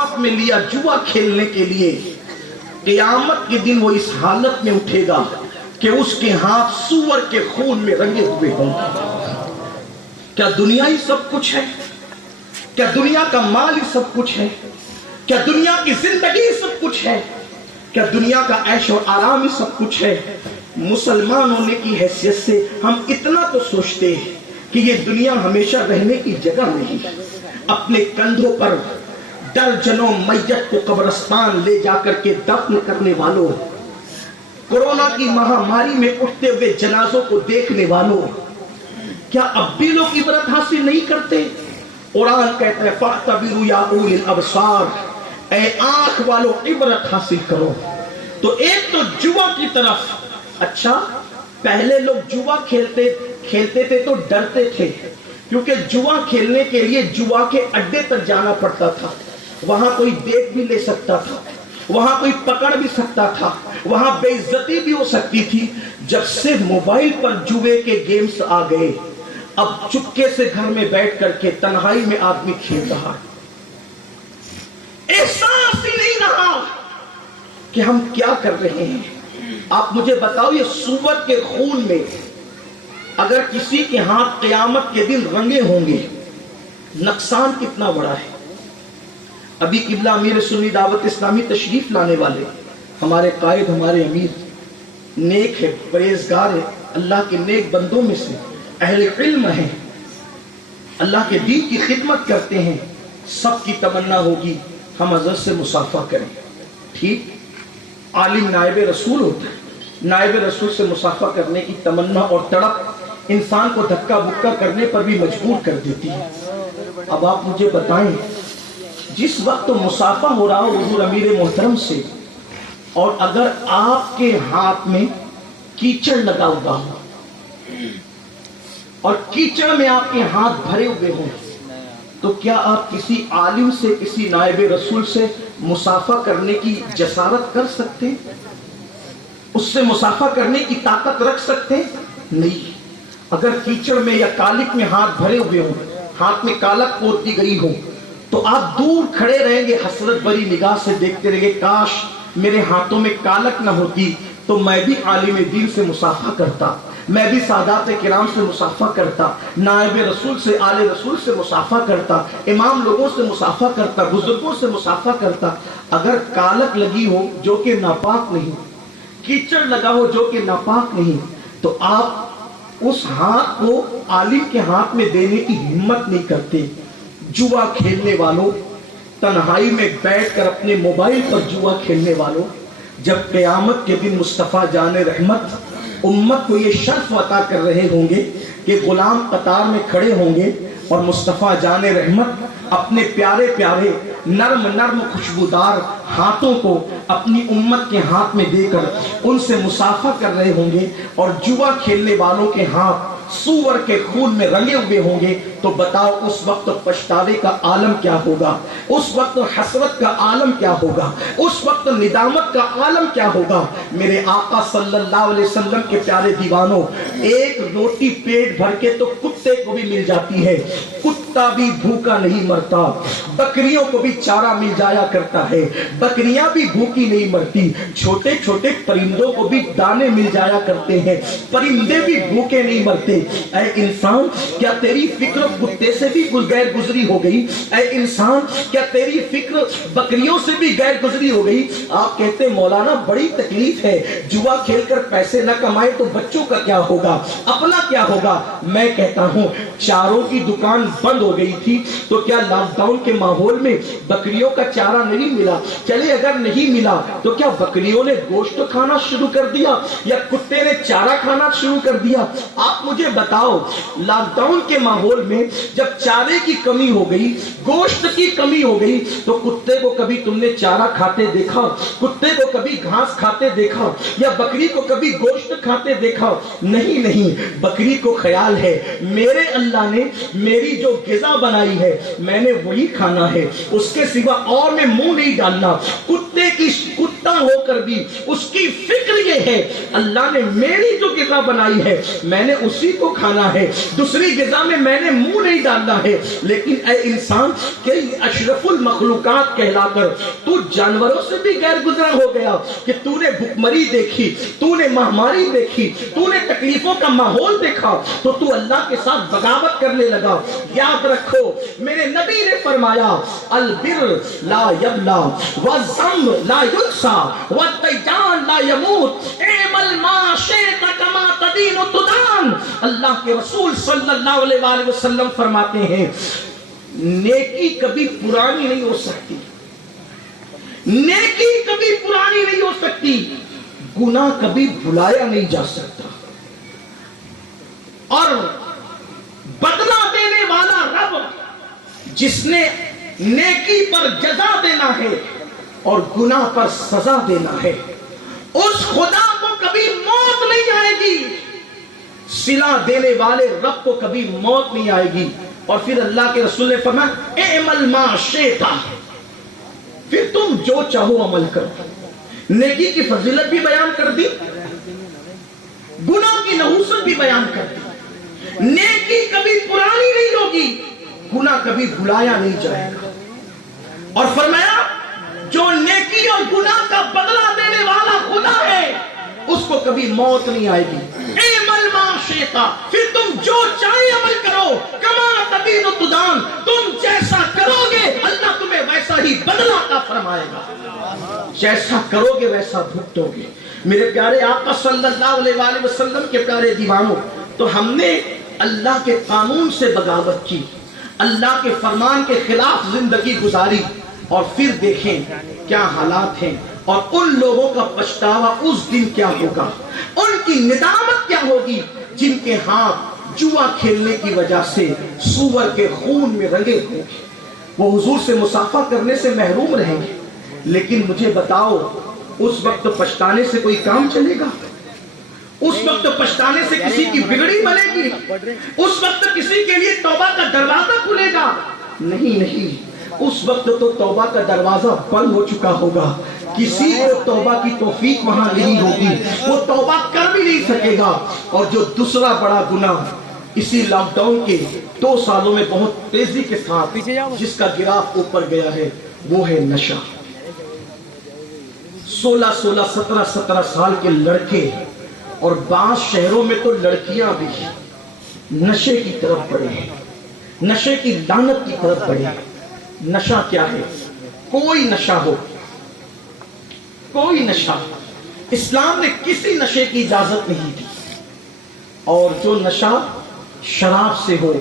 ہاتھ میں لیا جوا کھیلنے کے لیے، قیامت کے دن وہ اس حالت میں اٹھے گا کہ اس کے ہاتھ سور کے خون میں رنگے ہوئے ہوں گے۔ کیا دنیا ہی سب کچھ ہے؟ کیا دنیا کا مال ہی سب کچھ ہے؟ کیا دنیا کی زندگی ہی سب کچھ ہے؟ کیا دنیا کا عیش و آرام ہی سب کچھ ہے؟ مسلمان ہونے کی حیثیت سے ہم اتنا تو سوچتے ہیں کہ یہ دنیا ہمیشہ رہنے کی جگہ نہیں۔ اپنے کندھوں پر درجنوں میت کو قبرستان لے جا کر کے دفن کرنے والوں، کورونا کی مہاماری میں اٹھتے ہوئے جنازوں کو دیکھنے والوں، کیا اب بھی لوگ عبرت حاصل نہیں کرتے؟ قرآن کہتا ہے فَاعْتَبِرُوا يَا أُولِي الْأَبْصَارِ، اے آنکھ والوں عبرت حاصل کرو۔ تو ایک تو جوا کی طرف، اچھا پہلے لوگ جوا کھیلتے تھے تو ڈرتے تھے، کیونکہ جوا کھیلنے کے لیے جوا کے اڈے تک جانا پڑتا تھا، وہاں کوئی دیکھ بھی لے سکتا تھا، وہاں کوئی پکڑ بھی سکتا تھا، وہاں بے عزتی بھی ہو سکتی تھی۔ جب سے موبائل پر جوے کے گیمز آ گئے، اب چپکے سے گھر میں بیٹھ کر کے تنہائی میں آدمی کھیل رہا ہے، احساس ہی نہیں رہا کہ ہم کیا کر رہے ہیں۔ آپ مجھے بتاؤ، یہ سور کے خون میں اگر کسی کے ہاتھ قیامت کے دن رنگے ہوں گے، نقصان کتنا بڑا ہے۔ ابھی قبلہ امیر سنی دعوت اسلامی تشریف لانے والے، ہمارے قائد، ہمارے امیر نیک ہے، پرہیزگار ہے، اللہ کے نیک بندوں میں سے اہل علم ہیں، اللہ کے دین کی خدمت کرتے ہیں۔ سب کی تمنا ہوگی ہم حضرت سے مصافحہ کریں، ٹھیک؟ عالم نائب رسول ہوتا ہے، نائب رسول سے مصافحہ کرنے کی تمنا اور تڑپ انسان کو دھکا بکا کرنے پر بھی مجبور کر دیتی ہے۔ اب آپ مجھے بتائیں، جس وقت تو مصافحہ ہو رہا ہو حضور امیر محترم سے، اور اگر آپ کے ہاتھ میں کیچڑ لگا ہوا ہو اور کیچڑ میں آپ کے ہاتھ بھرے ہوئے ہوں، تو کیا آپ کسی عالم سے، کسی نائب رسول سے مصافحہ کرنے کی جسارت کر سکتے ہیں؟ اس سے مصافحہ کرنے کی طاقت رکھ سکتے ہیں؟ نہیں۔ اگر کیچڑ میں یا کالک میں ہاتھ بھرے ہوئے ہوں، ہاتھ میں کالک پوت دی گئی ہو، تو آپ دور کھڑے رہیں گے، حسرت بری نگاہ سے دیکھتے رہیں گے، کاش میرے ہاتھوں میں کالک نہ ہوتی تو میں بھی عالم دین سے مصافحہ کرتا، میں بھی سادات کرام سے مصافحہ کرتا، نائب رسول سے، آل رسول سے مصافحہ کرتا، امام لوگوں سے مصافحہ کرتا، بزرگوں سے مصافحہ کرتا۔ اگر کالک لگی ہو جو کہ ناپاک نہیں، کیچڑ لگا ہو جو کہ ناپاک نہیں، تو آپ اس ہاتھ کو عالم کے ہاتھ میں دینے کی ہمت نہیں کرتے۔ جوا کھیلنے والوں، تنہائی میں بیٹھ کر اپنے موبائل پر جوا کھیلنے والوں، جب قیامت کے دن مصطفیٰ جان رحمت امت کو یہ شرف عطا کر رہے ہوں گے کہ غلام قطار میں کھڑے ہوں گے اور مصطفیٰ جان رحمت اپنے پیارے پیارے نرم نرم خوشبودار ہاتھوں کو اپنی امت کے ہاتھ میں دے کر ان سے مصافحہ کر رہے ہوں گے، اور جوا کھیلنے والوں کے ہاتھ سور کے خون میں رنگے ہوئے ہوں گے، تو بتاؤ اس وقت پچھتاوے کا عالم کیا ہوگا، اس وقت حسرت کا عالم کیا ہوگا، اس وقت ندامت کا عالم کیا ہوگا۔ میرے آقا صلی اللہ علیہ وسلم کے پیارے دیوانوں، ایک روٹی پیٹ بھر کے تو کتے کو بھی مل جاتی ہے، کتا بھی بھوکا نہیں مرتا، بکریوں کو بھی چارہ مل جایا کرتا ہے، بکریاں بھی بھوکی نہیں مرتی، چھوٹے چھوٹے پرندوں کو بھی دانے مل جایا کرتے ہیں، پرندے بھی بھوکے نہیں مرتے۔ اے انسان، کیا تیری فکر کتے سے بھی غیر گزری ہو گئی؟ اے انسان، کیا تیری فکر بکریوں سے بھی غیر گزری ہو گئی؟ آپ کہتے ہیں مولانا بڑی تکلیف ہے، جوا کھیل کر پیسے نہ کمائے تو بچوں کا کیا ہوگا، اپنا کیا ہوگا؟ میں کہتا ہوں چاروں کی دکان بند ہو گئی تھی تو کیا لاک ڈاؤن کے ماحول میں بکریوں کا چارہ نہیں ملا؟ چلے اگر نہیں ملا تو کیا بکریوں نے گوشت کھانا شروع کر دیا یا کتے نے چارہ کھانا شروع کر دیا؟ آپ مجھے بتاؤ، لاک ڈاؤن کے ماحول میں جب چارے کی کمی ہو گئی، گوشت کی کمی ہو گئی، تو کتے کو کبھی تم نے چارہ کھاتے دیکھا؟ کتے کو کبھی گھاس کھاتے دیکھا؟ یا بکری کو کبھی گوشت کھاتے دیکھا؟ نہیں نہیں، بکری کو خیال ہے میرے اللہ نے میری جو غذا بنائی ہے میں نے وہی کھانا ہے، اس کے سوا اور میں منہ نہیں ڈالنا۔ کتے کتا ہو کر بھی اس کی فکر یہ ہے اللہ نے میری جو غذا بنائی ہے میں نے اسی کو کھانا ہے، دوسری غذا میں میں نے منہ نہیں ڈالنا ہے۔ لیکن اے انسان کہ اشرف المخلوقات کہلا کر تو جانوروں سے بھی غیر گزرا ہو گیا کہ تو نے بھوکمری دیکھی، تو نے مہاماری دیکھی، تو نے تکلیفوں کا ماحول دیکھا تو تو اللہ کے ساتھ بغاوت کرنے لگا۔ یاد رکھو میرے نبی نے فرمایا البر لا یبلا والذنب لا ینسا والدیان لا یموت اعمل ما شئت کما تدین تدان۔ اللہ کے رسول صلی اللہ علیہ وآلہ وسلم فرماتے ہیں نیکی کبھی پرانی نہیں ہو سکتی، نیکی کبھی پرانی نہیں ہو سکتی، گناہ کبھی بھلایا نہیں جا سکتا، اور بدلہ دینے والا رب جس نے نیکی پر جزا دینا ہے اور گناہ پر سزا دینا ہے، اس خدا کو کبھی موت نہیں آئے گی، صلہ دینے والے رب کو کبھی موت نہیں آئے گی۔ اور پھر اللہ کے رسول نے فرمایا اعمل ما شئت، پھر تم جو چاہو عمل کرو۔ نیکی کی فضیلت بھی بیان کر دی، گناہ کی نحوست بھی بیان کر دی۔ نیکی کبھی پرانی نہیں ہوگی، گناہ کبھی بھلایا نہیں جائے گا، اور فرمایا جو نیکی اور گناہ کا بدلہ دینے والا خدا ہے اس کو کبھی موت نہیں آئے گی۔ اعمل ما شئت، پھر تم جو چاہے عمل کرو، کما تدین تدان، تم جیسا کرو گے اللہ تمہیں ویسا ہی بدلہ عطا فرمائے گا، جیسا کرو گے ویسا بھگتو گے۔ میرے پیارے آقا صلی اللہ علیہ وآلہ وسلم کے پیارے دیوانوں، تو ہم نے اللہ کے قانون سے بغاوت کی، اللہ کے فرمان کے خلاف زندگی گزاری، اور پھر دیکھیں کیا حالات ہیں، اور ان لوگوں کا پچھتاوا اس دن کیا ہوگا، ان کی ندامت کیا ہوگی جن کے ہاتھ جوا کھیلنے کی وجہ سے سور کے خون میں رنگے ہوں گے، وہ حضور سے مصافحہ کرنے سے محروم رہیں گے۔ لیکن مجھے بتاؤ اس وقت پچھتانے سے کوئی کام چلے گا؟ اس وقت پچھتانے سے کسی کی بگڑی بنے گی؟ اس وقت کسی کے لیے توبہ کا دروازہ کھلے گا؟ نہیں، اس وقت تو توبہ کا دروازہ بند ہو چکا ہوگا، کسی کو توبہ کی توفیق وہاں نہیں ہوگی، وہ توبہ کر بھی نہیں سکے گا۔ اور جو دوسرا بڑا گناہ اسی لاک ڈاؤن کے 2 سالوں میں بہت تیزی کے ساتھ جس کا گراف اوپر گیا ہے وہ ہے نشہ۔ 16 17 سال کے لڑکے اور بعض شہروں میں تو لڑکیاں بھی نشے کی طرف بڑھے ہیں، نشے کی لعنت کی طرف بڑھے ہیں۔ نشہ کیا ہے؟ کوئی نشہ ہو، کوئی نشہ، اسلام نے کسی نشے کی اجازت نہیں دی، اور جو نشہ شراب سے ہو،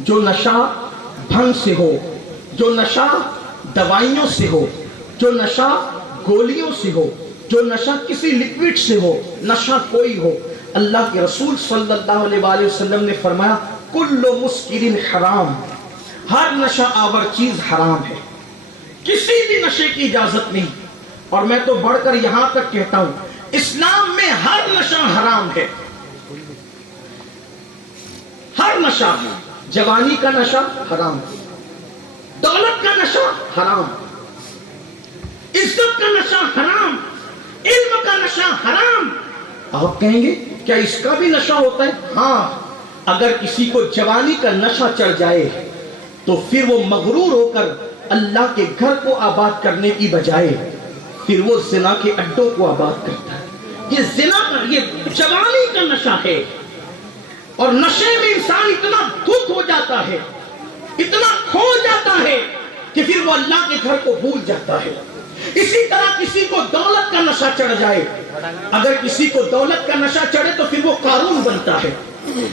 جو نشہ بھنگ سے ہو، جو نشہ دوائیوں سے ہو، جو نشہ گولیوں سے ہو، جو نشہ کسی لکوڈ سے ہو، نشہ کوئی ہو، اللہ کے رسول صلی اللہ علیہ وآلہ وسلم نے فرمایا کل مسکر حرام، ہر نشہ آور چیز حرام ہے، کسی بھی نشے کی اجازت نہیں۔ اور میں تو بڑھ کر یہاں تک کہتا ہوں اسلام میں ہر نشہ حرام ہے، ہر نشہ، جوانی کا نشہ حرام، دولت کا نشہ حرام، عزت کا نشہ حرام، علم کا نشہ حرام۔ آپ کہیں گے کیا اس کا بھی نشہ ہوتا ہے؟ ہاں، اگر کسی کو جوانی کا نشہ چڑھ جائے تو پھر وہ مغرور ہو کر اللہ کے گھر کو آباد کرنے کی بجائے پھر وہ زنا کے اڈوں کو آباد کرتا ہے۔ یہ زنا کا، یہ جوانی کا نشہ ہے، اور نشے میں انسان اتنا دھت ہو جاتا ہے، اتنا کھو جاتا ہے کہ پھر وہ اللہ کے گھر کو بھول جاتا ہے۔ اسی طرح کسی کو دولت کا نشہ چڑھ جائے، اگر کسی کو دولت کا نشہ چڑھے تو پھر وہ قارون بنتا ہے،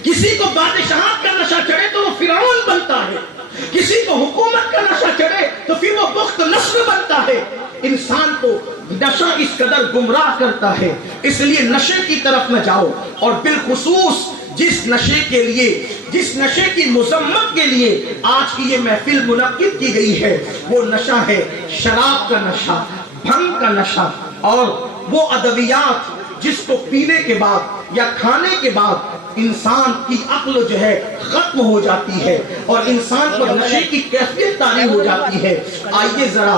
کسی کو بادشاہت کا نشہ چڑھے تو وہ فرعون بنتا ہے، کسی کو حکومت کا نشہ چڑھے تو پھر وہ بخت نصر بنتا ہے۔ انسان کو نشہ اس قدر گمراہ کرتا ہے، اس لیے نشے کی طرف نہ جاؤ، اور بالخصوص جس نشے کے لیے، جس نشے کی مذمت کے لیے آج کی یہ محفل منعقد کی گئی ہے وہ نشہ ہے شراب کا نشہ، بھنگ کا نشہ، اور وہ ادویات جس کو پینے کے بعد یا کھانے کے بعد انسان کی عقل جو ہے ختم ہو جاتی ہے اور انسان پر نشے کی کیفیت طاری ہو جاتی ہے۔ آئیے ذرا